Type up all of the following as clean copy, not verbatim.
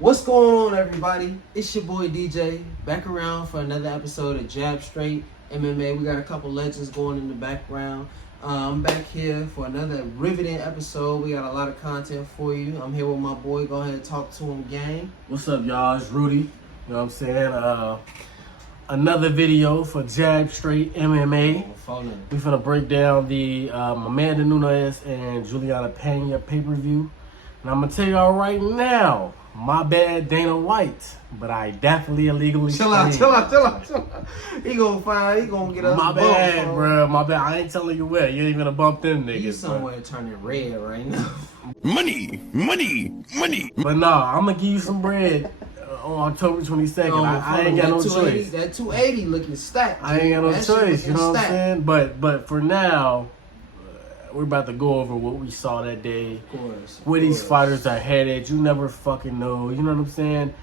What's going on, everybody? It's your boy DJ, back around for another episode of Jab-StraightMMA. We got a couple legends going in the background. I'm back here for another riveting episode. We got a lot of content for you. I'm here with my boy. Go ahead and talk to him, gang. What's up, y'all? It's Rudy. You know what I'm saying? Another video for Jab-StraightMMA. We finna break down the Amanda Nunes and Juliana Peña pay-per-view. And I'm gonna tell y'all right now, my bad, Dana White, but I definitely illegally Chill out. He gonna get us. My bad, bro. My bad. I ain't telling you where. You ain't gonna bump them niggas. He's somewhere turning red right now. Money. But nah, I'm gonna give you some bread on October 22nd. I ain't got no choice. That 280 looking stacked. I ain't got no choice. You know what I'm saying? But for now, we're about to go over what we saw that day. Of course. Where these fighters are headed. You never fucking know. You know what I'm saying?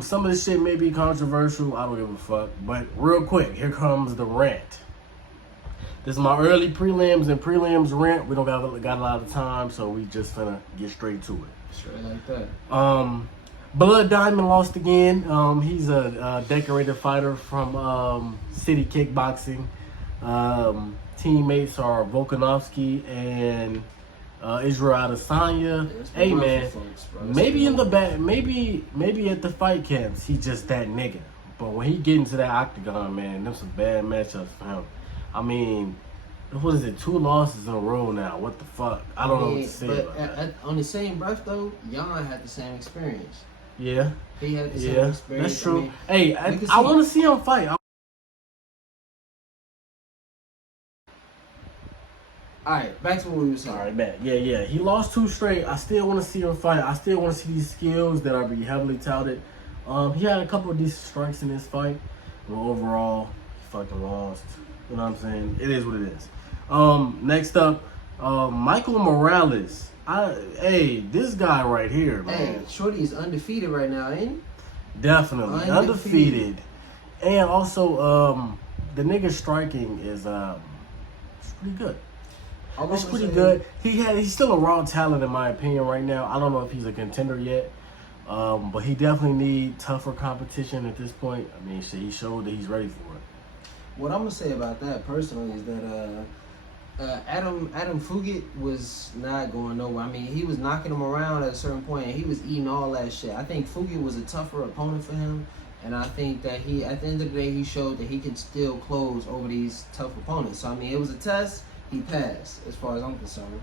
Some of this shit may be controversial. I don't give a fuck. But real quick, here comes the rant. This is my early prelims and prelims rant. We don't got a lot of time, so we just finna get straight to it. Straight like that. Blood Diamond lost again. He's a decorated fighter from City Kickboxing. Teammates are Volkanovski and Israel Adesanya. Hey man, maybe in the back, maybe at the fight camps, he just that nigga. But when he get into that octagon, man, them some bad matchups for him. I mean, what is it? 2 losses in a row now. What the fuck? I don't know what to say about that. On the same breath though, Jan had the same experience. Yeah, he had the same experience. That's true. I mean, hey, I want to see him fight. Alright, back to what we were saying. Alright, back. Yeah. He lost 2 straight. I still want to see him fight. I still want to see these skills that are being heavily touted. He had a couple of decent strikes in this fight. But overall, he fucking lost. You know what I'm saying? It is what it is. Next up, Michael Morales. Hey, this guy right here, man. Hey, Shorty is undefeated right now, ain't he? Definitely. Undefeated. And also, the nigga striking is it's pretty good. It's pretty good. He's still a raw talent in my opinion right now. I don't know if he's a contender yet, but he definitely needs tougher competition at this point. I mean, he showed that he's ready for it. What I'm gonna say about that personally is that Adam Fugit was not going nowhere. I mean, he was knocking him around at a certain point, and he was eating all that shit. I think Fugit was a tougher opponent for him, and I think that he, at the end of the day, he showed that he can still close over these tough opponents. So I mean, it was a test. He passed, as far as I'm concerned.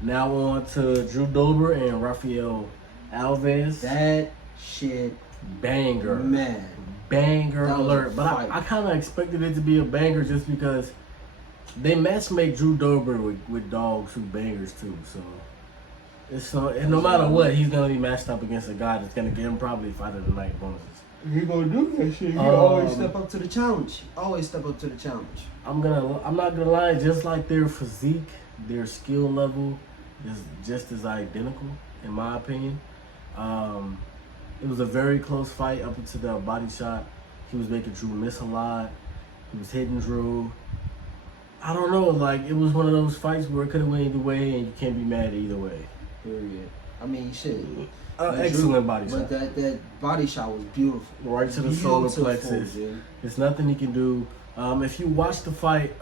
Now on to Drew Dober and Rafael Alves. That shit banger, man, banger alert. But I kind of expected it to be a banger just because they match make Drew Dober with dogs who bangers too. So it's and no matter what, he's gonna be matched up against a guy that's gonna give him probably fight of the night bonuses. He gonna do that shit. He always step up to the challenge. Always step up to the challenge. I'm not gonna lie, just like their physique, their skill level is just as identical, in my opinion. It was a very close fight up until that body shot. He was making Drew miss a lot. He was hitting Drew. I don't know, like it was one of those fights where it could have went either way, and you can't be mad either way. Period. I mean, shit. Excellent body shot. But that body shot was beautiful. Right to the solar plexus. There's nothing he can do. If you watch the fight,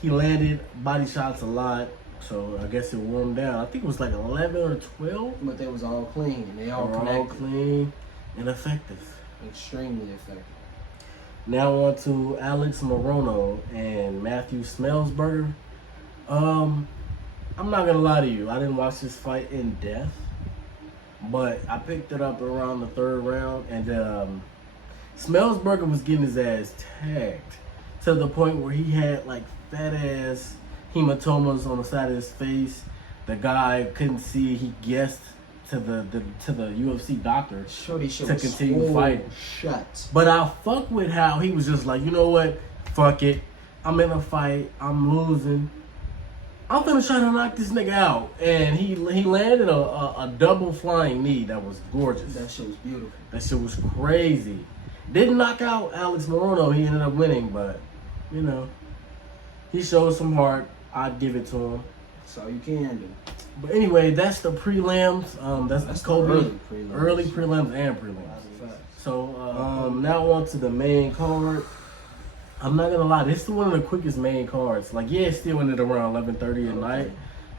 he landed body shots a lot, so I guess it wore him down. I think it was like 11 or 12. But they was all clean. They all connected. All clean and effective. Extremely effective. Now on to Alex Morono and Matthew Smellsberger. I'm not gonna lie to you. I didn't watch this fight in depth, but I picked it up around the 3rd round, and Smellsberger was getting his ass tagged to the point where he had like fat ass hematomas on the side of his face. The guy couldn't see. He guessed to the UFC doctor to continue fighting. Shut. But I fuck with how he was just like, you know what? Fuck it. I'm in a fight. I'm losing. I'm gonna try to knock this nigga out, and he landed a double flying knee that was gorgeous. That shit was beautiful. That shit was crazy. Didn't knock out Alex Morono. He ended up winning, but you know, he showed some heart. I'd give it to him. So you can do. But anyway, that's the prelims. That's Kobe. Early prelims and prelims. So now on to the main card. I'm not gonna lie, this is one of the quickest main cards. Like, yeah, it still ended around 11:30 at night,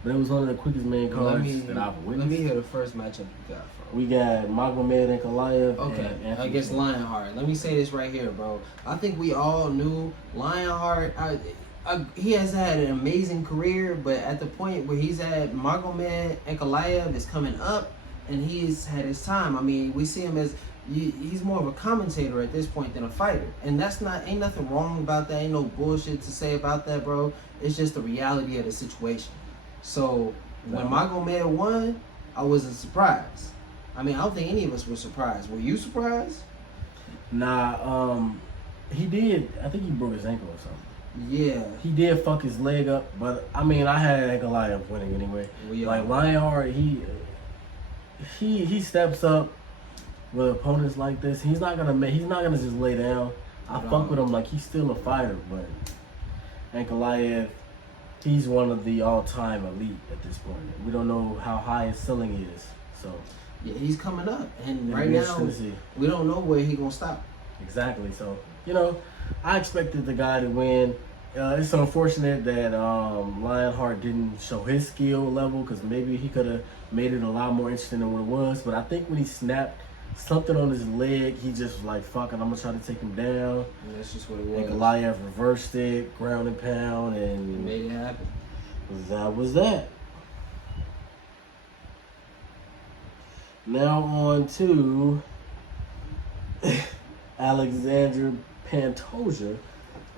but it was one of the quickest main cards that I've witnessed. Let me hear the first matchup you got. We got Magomed and Ankalaev. Okay, against Lionheart. Let me say this right here, bro. I think we all knew Lionheart. He has had an amazing career, but at the point where he's at, Magomed Ankalaev is coming up, and he's had his time. I mean, we see him as he's more of a commentator at this point than a fighter, and ain't nothing wrong about that. Ain't no bullshit to say about that, bro. It's just the reality of the situation. So when Magomed won, I wasn't surprised. I mean, I don't think any of us were surprised. Were you surprised? Nah, he did. I think he broke his ankle or something. Yeah. He did fuck his leg up, but I mean, I had Ankalaev winning anyway. Well, yeah. Like Lionheart, he steps up with opponents like this. He's not gonna just lay down. I fuck with him like he's still a fighter, but Ankalaev, he's one of the all-time elite at this point. We don't know how high his ceiling is, so. Yeah, he's coming up, and right now we don't know where he's gonna stop. Exactly. So I expected the guy to win. It's unfortunate that Lionheart didn't show his skill level, because maybe he could have made it a lot more interesting than what it was. But I think when he snapped something on his leg, he just was like, "Fuck it, I'm gonna try to take him down." And that's just what it was. And Ankalaev reversed it, ground and pound, and made it happen. That was that. Now on to Alexander Pantoja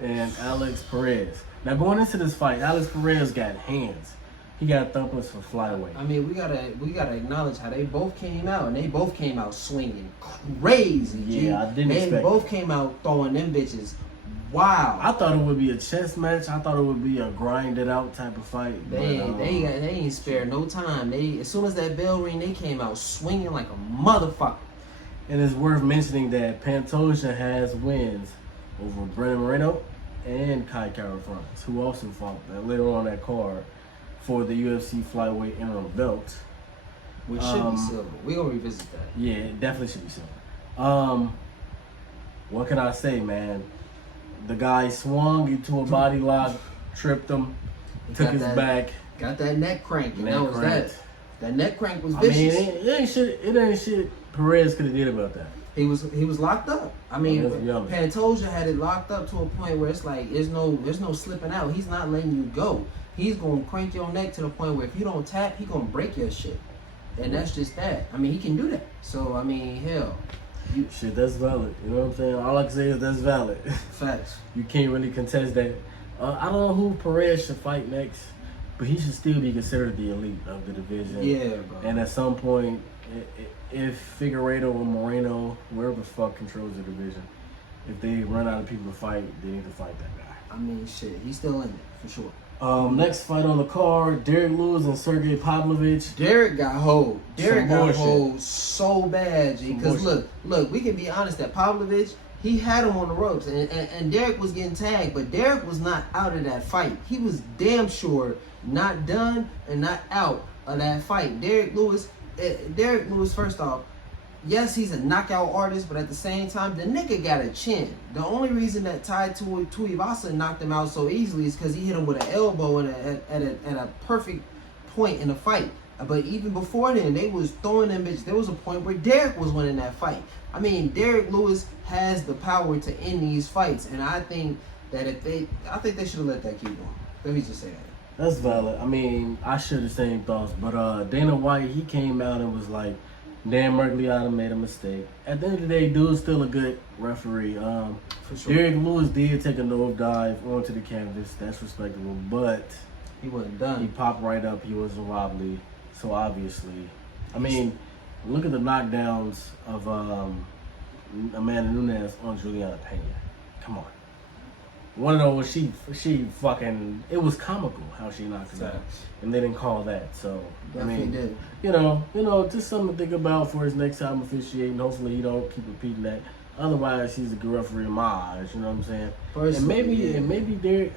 and Alex Perez. Now going into this fight, Alex Perez got hands. He got thumpers for flyweight. I mean, we gotta acknowledge how they both came out, and they both came out swinging crazy. Yeah, I didn't expect. They both came out throwing them bitches. Wow. I thought it would be a chess match. I thought it would be a grinded out type of fight. They ain't spared no time. As soon as that bell rang, they came out swinging like a motherfucker. And it's worth mentioning that Pantoja has wins over Brennan Moreno and Kai Kara-France, who also fought later on that card for the UFC flyweight interim belt. Which should be silver. We're going to revisit that. Yeah, it definitely should be silver. What can I say, man? The guy swung into a body lock, tripped him, took his back. Got that neck crank, and that was that. That neck crank was vicious. I mean, it ain't shit Perez could have did about that. He was locked up. I mean, Pantoja had it locked up to a point where it's like there's no slipping out. He's not letting you go. He's gonna crank your neck to the point where if you don't tap, he gonna break your shit. And that's just that. I mean, he can do that. So I mean, hell. Shit, that's valid. You know what I'm saying? All I can say is that's valid. Facts. You can't really contest that. I don't know who Perez should fight next, but he should still be considered the elite of the division. Yeah, bro. And at some point, if Figueiredo or Moreno, whoever the fuck controls the division, if they run out of people to fight, they need to fight that guy. I mean, shit, he's still in it, for sure. Next fight on the card, Derek Lewis and Sergey Pavlovich. Derek got hold. Derek got hold so bad, G. Because look, we can be honest that Pavlovich, he had him on the ropes, and Derek was getting tagged, but Derek was not out of that fight. He was damn sure not done and not out of that fight. Derek Lewis, first off, yes, he's a knockout artist, but at the same time, the nigga got a chin. The only reason that Tai Tuivasa knocked him out so easily is because he hit him with an elbow at a perfect point in the fight. But even before then, they was throwing them bitches. There was a point where Derek was winning that fight. I mean, Derek Lewis has the power to end these fights, and I think that they should have let that keep going. Let me just say that. That's valid. I mean, I share the same thoughts, but Dana White, he came out and was like, Dan Mergliata made a mistake. At the end of the day, dude's still a good referee. For sure. Derek Lewis did take a nose dive onto the canvas. That's respectable, but he wasn't done. He popped right up. He wasn't wobbly. So obviously, I mean, look at the knockdowns of Amanda Nunes on Juliana Peña. Come on. One of those, she fucking, it was comical how she knocked him out. And they didn't call that. So, Definitely did. You know, just something to think about for his next time officiating. Hopefully he don't keep repeating that. Otherwise, he's a good referee in my eyes. You know what I'm saying? And maybe Derek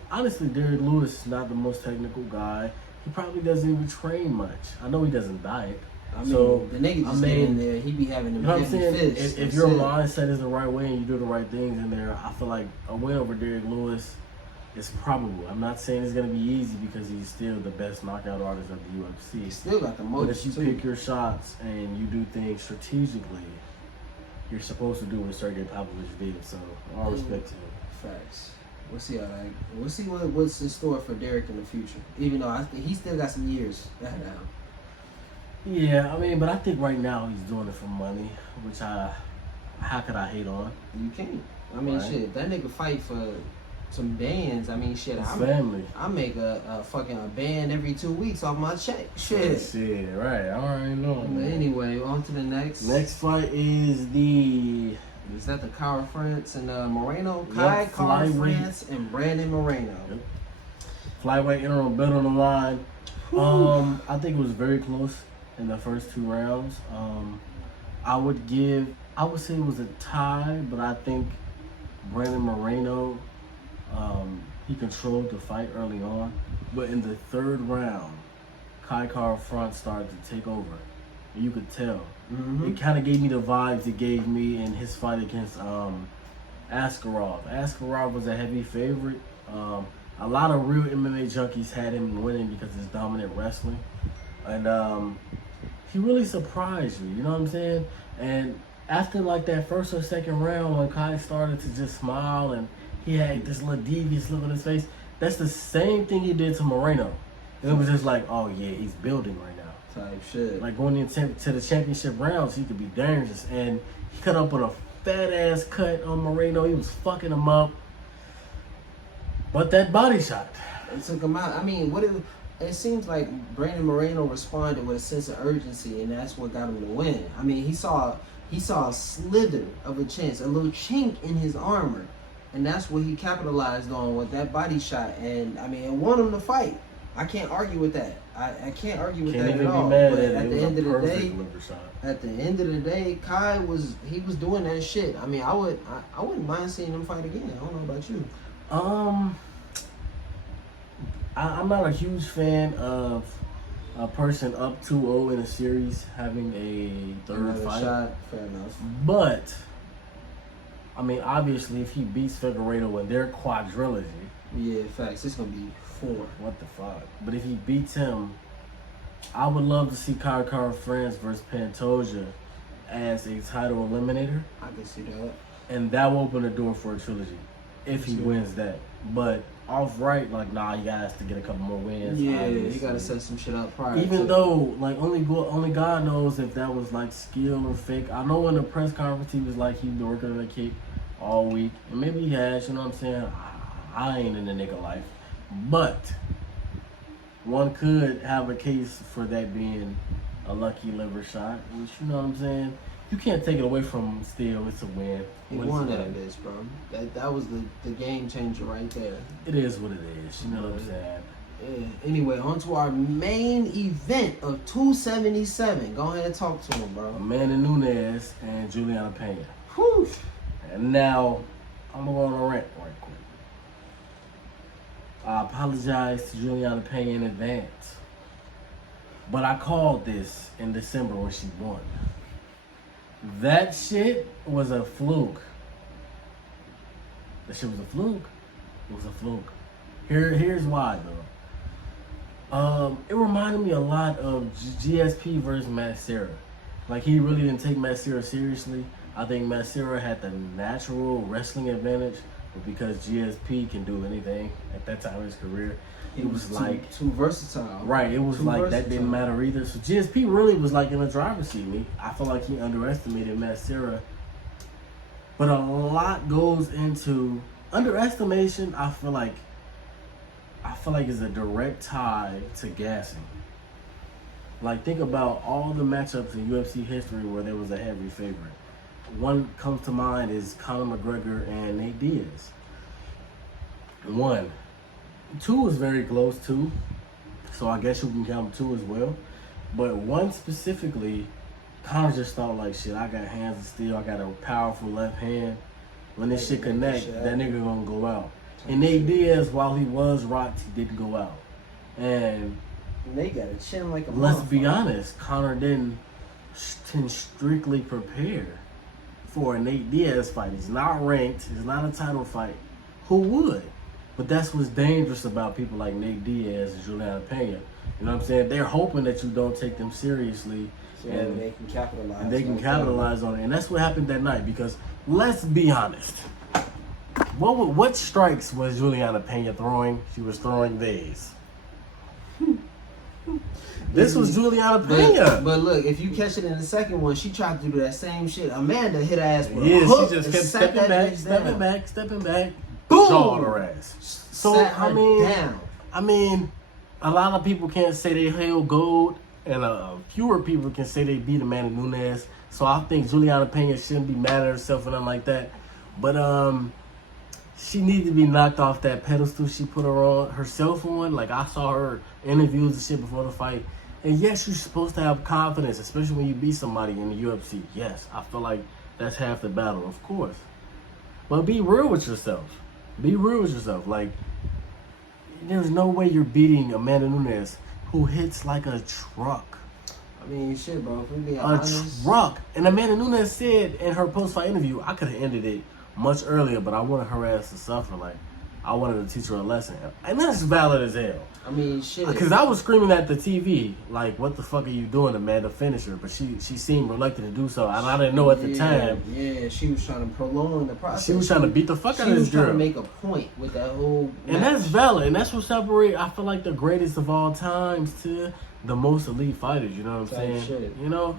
Lewis is not the most technical guy. he probably doesn't even train much. I know he doesn't diet. I mean, So, the nigga just get in there, he be having them you know what I'm heavy saying? fists. If your mindset is the right way and you do the right things in there, I feel like a win over Derrick Lewis is probable. I'm not saying it's going to be easy because he's still the best knockout artist of the UFC. He still got the most. But if you pick your shots and you do things strategically, you're supposed to do what Sergey Pavlovich did. So, all respect to him. Facts. We'll see how that. We'll see what's in store for Derrick in the future. Even though I think he still got some years ahead of him. Yeah, I mean, but I think right now he's doing it for money, which how could I hate on? You can't. I mean, right. shit, if that nigga fight for some bands, I mean, shit, family. I make a fucking band every 2 weeks off my check. Shit. Shit, right. I already know. But anyway, on to the next. Next fight is that the Kara France and Moreno? Yep, Kara flyweight. France and Brandon Moreno. Yep. Flyweight interim belt on the line. I think it was very close in the first 2 rounds. I would say it was a tie, but I think Brandon Moreno, he controlled the fight early on. But in the 3rd round, Kara France started to take over. And you could tell. Mm-hmm. It kind of gave me the vibes it gave me in his fight against Askarov. Askarov was a heavy favorite. A lot of real MMA junkies had him winning because of his dominant wrestling. And he really surprised you, you know what I'm saying? And after like that 1st or 2nd round, when Kai started to just smile and he had this little devious look on his face, that's the same thing he did to Moreno. And it was just like, oh yeah, he's building right now. Type shit. Like going into the championship rounds, he could be dangerous. And he cut up with a fat ass cut on Moreno. He was fucking him up. But that body shot. It took him out. I mean, it seems like Brandon Moreno responded with a sense of urgency, and that's what got him to win. I mean, he saw a slither of a chance, a little chink in his armor, and that's what he capitalized on with that body shot. And I mean, it won him the fight. I can't argue with that. I can't argue with that at all. But at the end of the day, Kai was doing that shit. I mean, I wouldn't mind seeing him fight again. I don't know about you. I'm not a huge fan of a person up 2-0 in a series having a 3rd fight. Shot. Fair enough. But I mean, obviously, if he beats Figueiredo in their quadrilogy, yeah, facts. It's gonna be 4. What the fuck? But if he beats him, I would love to see Kara France versus Pantoja as a title eliminator. I can see that. And that will open the door for a trilogy if he wins that. But off right, like, nah, you guys have to get a couple more wins. Yeah, obviously. you gotta set some shit up prior. Even though, like, only God knows if that was like skill or fake. I know in the press conference he was like he'd been working on a kick all week, and maybe he has. You know what I'm saying? I ain't in the nigga life, but one could have a case for that being a lucky liver shot, which, you know what I'm saying? You can't take it away from him still. It's a win. He won that bitch, bro. That was the game changer right there. It is what it is. You know what I'm saying? Yeah. Anyway, on to our main event of 277. Go ahead and talk to him, bro. Amanda Nunes and Juliana Peña. Whew. And now, I'm going to go on a rant right quick. I apologize to Juliana Peña in advance. But I called this in December when she won. That shit was a fluke. That shit was a fluke. It was a fluke. Here's why, though. It reminded me a lot of GSP versus Matt Serra. Like, he really didn't take Matt Serra seriously. I think Matt Serra had the natural wrestling advantage, but because GSP can do anything at that time in his career, it was like too versatile. Right, it was like that didn't matter either. So GSP really was like in the driver's seat. I feel like he underestimated Matt Serra. But a lot goes into underestimation. I feel like is a direct tie to gassing. Like, think about all the matchups in UFC history where there was a heavy favorite. One comes to mind is Conor McGregor and Nate Diaz. 1. 2 was very close too, so I guess you can count 2 as well. But 1 specifically, Conor just thought like, shit, I got hands of steel, I got a powerful left hand. When this shit connect, that nigga gonna go out. And Nate Diaz, while he was rocked, he didn't go out. And They got a chin like a let's be motherfucker. honest, Conor didn't strictly prepare for a Nate Diaz fight. He's not ranked. It's not a title fight. Who would? But that's what's dangerous about people like Nate Diaz and Juliana Peña. You know what I'm saying? They're hoping that you don't take them seriously. So and they can capitalize. And they can capitalize on it. And that's what happened that night. Because let's be honest. What strikes was Juliana Peña throwing? She was throwing these. This was Juliana Peña. But look, if you catch it in the second one, she tried to do that same shit. Amanda hit her ass with a Yeah, hook she just and kept sat that stepping back. Boom! Jawed her ass. So Sat her down. I mean, a lot of people can't say they held gold, and fewer people can say they beat Amanda Nunes. So I think Juliana Peña shouldn't be mad at herself or nothing like that. But she needed to be knocked off that pedestal she put herself on. Like, I saw her interviews and shit before the fight. And yes, you're supposed to have confidence, especially when you beat somebody in the UFC. Yes, I feel like that's half the battle, of course. But be real with yourself. Be real with yourself. Like, there's no way you're beating Amanda Nunes, who hits like a truck. I mean, shit, bro. If we being A honest, truck. And Amanda Nunes said in her post-fight interview, I could have ended it much earlier, but I wanted her ass to suffer. Like, I wanted to teach her a lesson. And that's valid as hell. I mean, shit. Because I was screaming at the TV, like, what the fuck are you doing, Amanda? Finish her. But she seemed reluctant to do so. And I didn't know at the time. Yeah, she was trying to prolong the process. She was trying to beat the fuck out of this She was trying girl. to make a point with that whole And match. that's valid. And that's what separates, I feel like, the greatest of all times to the most elite fighters. You know what I'm saying? Shit. You know?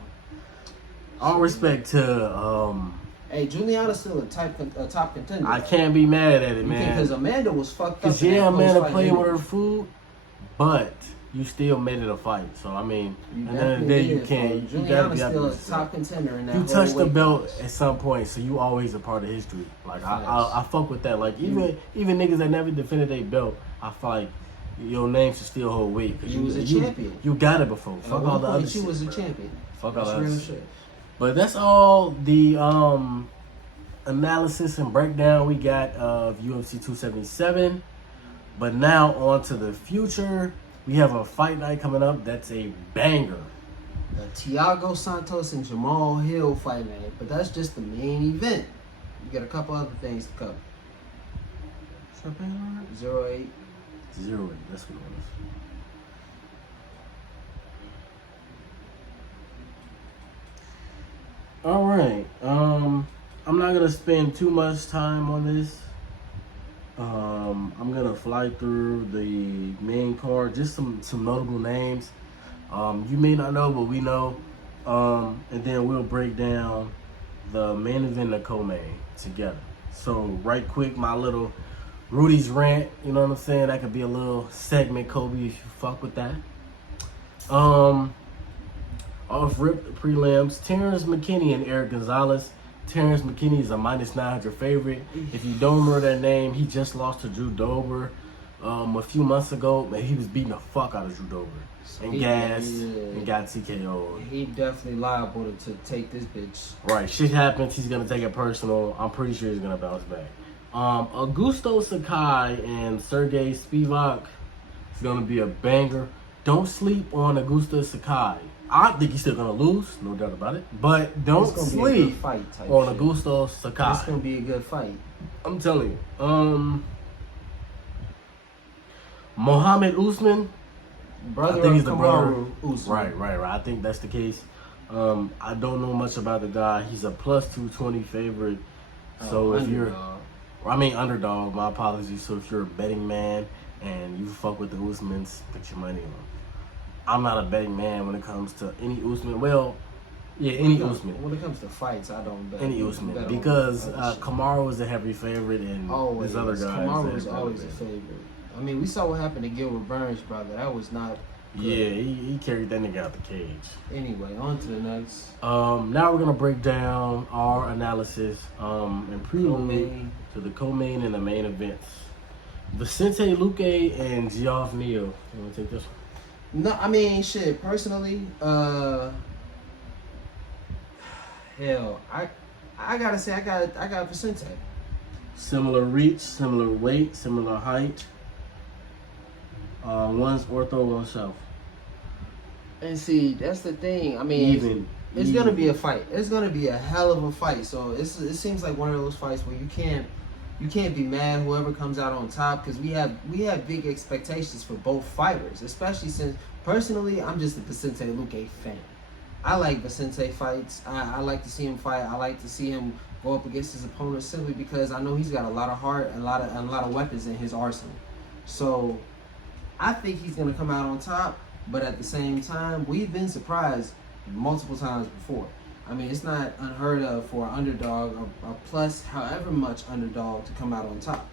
All respect to... Hey, Juliana's still a top contender. I can't be mad at it, man. Because Amanda was fucked up. Because, yeah, Amanda playing with her food, but you still made it a fight. So, I mean, at the end of the day, you can't. You gotta be still a happy. top contender in that You whole touched the weight belt class. at some point, so you always a part of history. Like, I fuck with that. Like, even niggas that never defended their belt, I feel like your name should still hold weight. You was a champion. You got it before. Fuck all the other shit. She was a bro. champion. Fuck all That's that real other shit. But that's all the analysis and breakdown we got of UFC 277. But now on to the future. We have a fight night coming up that's a banger. The Thiago Santos and Jamal Hill fight night, but that's just the main event. You got a couple other things to cover. 08. 0-8, that's what it was. All right. I'm not gonna spend too much time on this. I'm gonna fly through the main card, just some notable names. You may not know, but we know. And then we'll break down the main event and the co-main together. So right quick, my little Rudy's rant, you know what I'm saying? That could be a little segment, Kobe, if you fuck with that. Off rip prelims, Terrence McKinney and Eric Gonzalez. Terrence McKinney is a minus 900 favorite. If you don't remember that name, he just lost to Drew Dober a few months ago. Man, he was beating the fuck out of Drew Dober and and got TKO'd. He definitely liable to take this bitch. Right, shit happens. He's gonna take it personal. I'm pretty sure he's gonna bounce back. Augusto Sakai and Sergey Spivak is gonna be a banger. Don't sleep on Augusto Sakai. I think he's still gonna lose, no doubt about it. But don't sleep on Augusto Sakai. It's gonna be a good fight. I'm telling you. Mohammed Usman. Brother I think he's of the brother. Kamaru Usman. Right. I think that's the case. I don't know much about the guy. He's a plus 220 favorite. So if underdog, my apologies. So if you're a betting man and you fuck with the Usmans, put your money on. I'm not a betting man when it comes to any Usman. Well, yeah, any Usman. When it comes to fights, I don't bet. Any Usman. Because Kamaru was a heavy favorite and always. this other guy. Kamaru was always a favorite. I mean, we saw what happened to Gilbert Burns, brother. That was not good. Yeah, he carried that nigga out the cage. Anyway, on to the next. Now we're going to break down our analysis and prelude Co-main. to the co-main and the main events. Vicente Luque and Geoff Neal. You want to take this one? No, I mean, shit. Personally, hell, I gotta say, I got Vicente. Similar reach, similar weight, similar height. One's ortho, one's south. And see, that's the thing. I mean, it's gonna be a fight. It's gonna be a hell of a fight. So it seems like one of those fights where you can't be mad whoever comes out on top, because we have big expectations for both fighters, especially since personally I'm just a Vicente Luque fan. I like Vicente fights. I like to see him fight. I like to see him go up against his opponent simply because I know he's got a lot of heart and a lot of weapons in his arsenal. So I think he's gonna come out on top. But at the same time, we've been surprised multiple times before. I mean, it's not unheard of for an underdog, a plus however much underdog, to come out on top.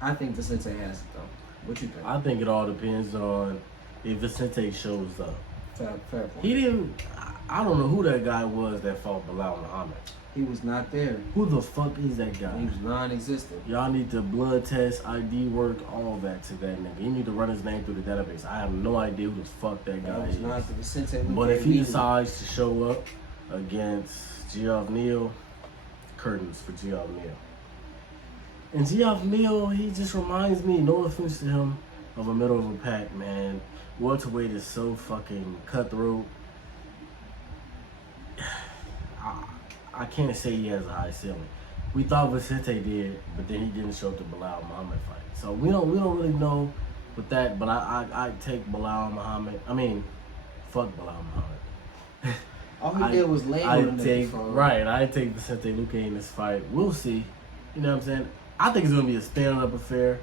I think Vicente has it, though. What you think? I think it all depends on if Vicente shows up. Fair point. He didn't. I don't know who that guy was that fought Bilal Muhammad. He was not there. Who the fuck is that guy? He was non-existent. Y'all need to blood test, ID work, all that to that nigga. You need to run his name through the database. I have no idea who the fuck that guy That was is. not the Vicente Luque. But if he decides to show up against Geoff Neal, curtains for Geoff Neal. And Geoff Neal, he just reminds me, no offense to him, of a middle of a pack, man. Welterweight is so fucking cutthroat. I can't say he has a high ceiling. We thought Vicente did, but then he didn't show up to Bilal Muhammad fight. So we don't really know with that. But I take Bilal Muhammad. I mean, fuck Bilal Muhammad. All he did was lay on the nigga. Right, I take Vicente Luque in this fight. We'll see. You know what I'm saying? I think it's gonna be a stand-up affair.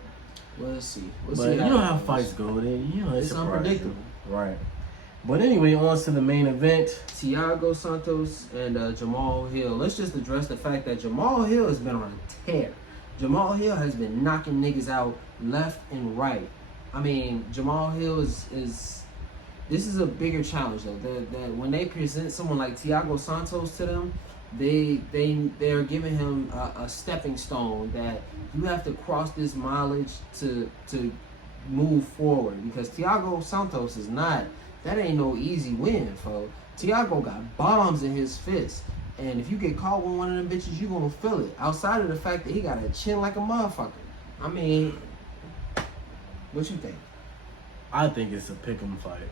We'll see. But you know how fights go. It's unpredictable. Right. But anyway, on to the main event. Thiago Santos and Jamal Hill. Let's just address the fact that Jamal Hill has been on a tear. Jamal Hill has been knocking niggas out left and right. I mean, Jamal Hill is this is a bigger challenge though. That when they present someone like Thiago Santos to them, they're giving him a stepping stone that you have to cross this mileage to move forward, because Thiago Santos is not. That ain't no easy win, folks. Thiago got bombs in his fist. And if you get caught with one of them bitches, you gonna feel it. Outside of the fact that he got a chin like a motherfucker. I mean, what you think? I think it's a pick'em fight.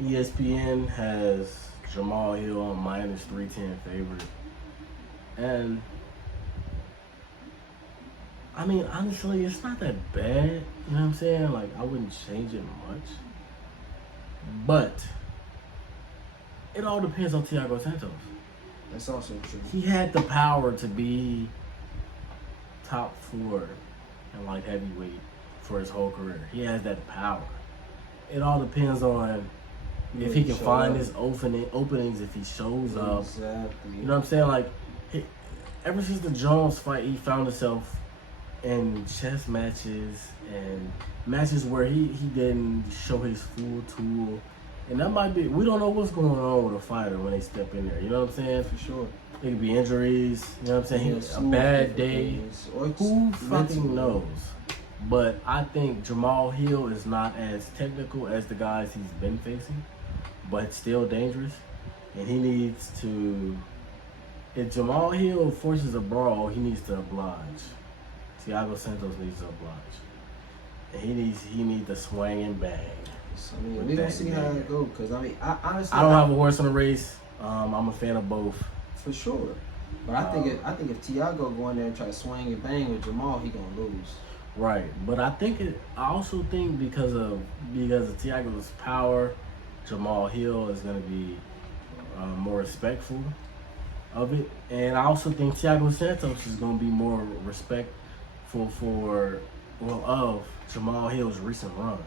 ESPN has Jamal Hill on -310 favorite. And I mean, honestly, it's not that bad. You know what I'm saying? Like, I wouldn't change it much. But it all depends on Thiago Santos. That's also true. He had the power to be top 4 in like heavyweight for his whole career. He has that power. It all depends on if he can find his openings, if he shows up. Exactly. You know what I'm saying? Like, ever since the Jones fight, he found himself in chess matches and matches where he didn't show his full tool. And that might be, we don't know what's going on with a fighter when they step in there. You know what I'm saying? For sure. It could be injuries. You know what I'm saying? A bad day. Who fucking knows? But I think Jamal Hill is not as technical as the guys he's been facing, but still dangerous. And he needs to, if Jamal Hill forces a brawl, he needs to oblige. Thiago Santos needs to oblige. And he needs to swing and bang. I mean, we're gonna see how it goes. Because I mean, honestly, I don't have a horse in the race. I'm a fan of both. For sure. But I think if Thiago go in there and try to swing and bang with Jamal, he gonna lose. Right, but I also think because of Thiago's power, Jamal Hill is going to be more respectful of it, and I also think Thiago Santos is going to be more respectful of Jamal Hill's recent run.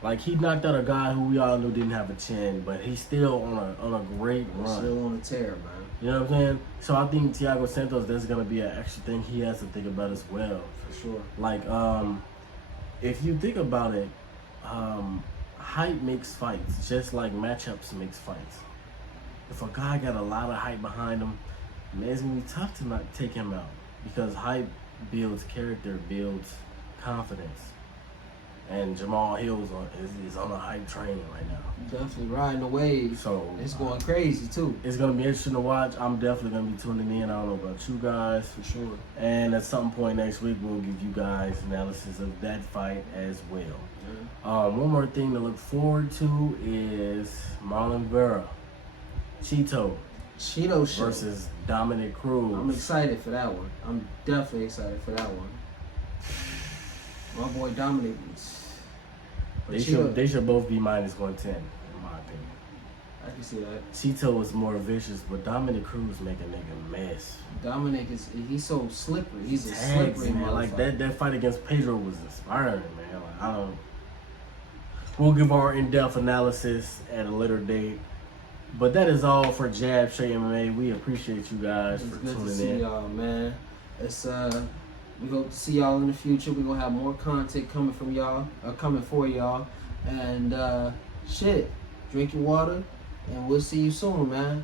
Like, he knocked out a guy who we all knew didn't have a chin, but he's still on a great run. Still on a tear, man. You know what I'm saying? So I think Thiago Santos, there's going to be an extra thing he has to think about as well. For sure. Like, if you think about it, hype makes fights, just like matchups makes fights. If a guy got a lot of hype behind him, man, it's going to be tough to not take him out, because hype builds character, builds confidence. and Jamal Hill is on a hype train right now. Definitely riding the wave. So It's going crazy too. It's gonna be interesting to watch. I'm definitely gonna be tuning in. I don't know about you guys. For sure. And at some point next week, we'll give you guys analysis of that fight as well. One more thing to look forward to is Marlon Vera, Cheeto Cheeto show. versus Dominic Cruz. I'm excited for that one. I'm definitely excited for that one. My boy Dominic. They should both be minus 110, in my opinion. I can see that. Cheeto is more vicious, but Dominic Cruz make a nigga mess. Dominic he's so slippery. He's a Tags, slippery man. Like motherfucker. that fight against Pedro was inspiring, man. Like, I don't. We'll give our in-depth analysis at a later date. But that is all for Jab Straight MMA. We appreciate you guys It's for good to tuning see in. y'all, man. It's we hope to see y'all in the future. We're gonna have more content coming from y'all, coming for y'all. And shit, drink your water, and we'll see you soon, man.